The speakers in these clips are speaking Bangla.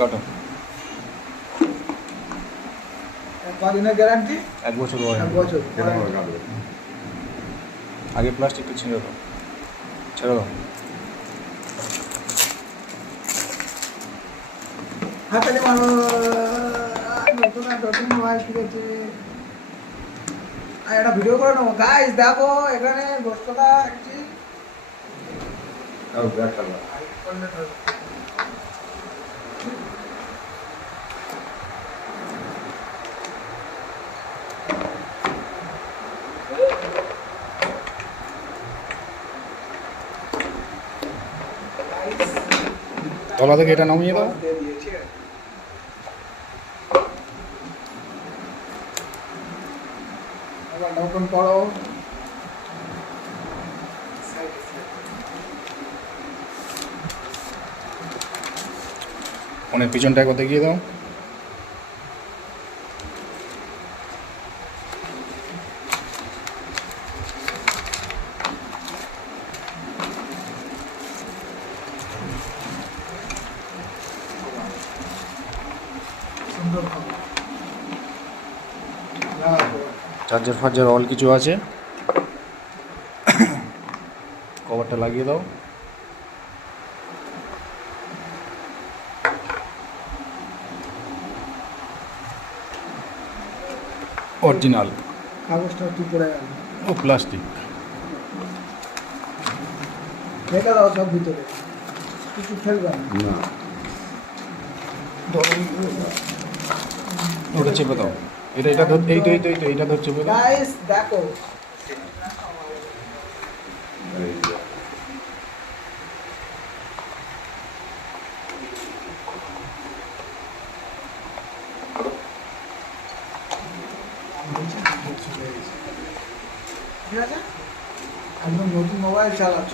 কাটো। কদিনের গ্যারান্টি? 1 বছর। 1 বছর। আগে প্লাস্টিকটা ছেড়ে দাও, ছেড়ে দাও। হাতালি মারো। নতুন মোবাইল কিনেছি। আর একটা ভিডিও করে নেবো। গাইস দেখো এখানে বস্তুটা একটি তলা থেকে এটা নামিয়ে দাও। ওপেন করো। ফোনের পিছনটা একবার দেখিয়ে দাও। সুন্দর হবে। চার্জার ফার্জার অল কিছু আছে। কভারটা লাগিয়ে দাও। অরিজিনাল। কাগজটা একটু পড়ে গেল। ও প্লাস্টিক। রেখে দাও সব ভিতরে, কিছু ফেলবে না। ওটা চেপে দাও। এটা ধর, এই তো এইটা ধর, চেপে দাও। গাইস দেখো ঠিক আছে, একদম নতুন মোবাইল চালাচ্ছ,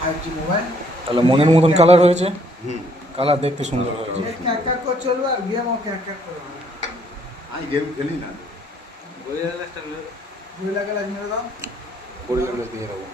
5G মোবাইল। তাহলে মনের মতন কালার হয়েছে। কালার দেখতে সুন্দর হয়েছে। ক্যাক ক্যাক করে চলবে আর গেমও ক্যাক ক্যাক করে হবে। আমি গেম খেলি না। গুলি লাগা মেরে দাও। গরিলা দিয়ে দেবো।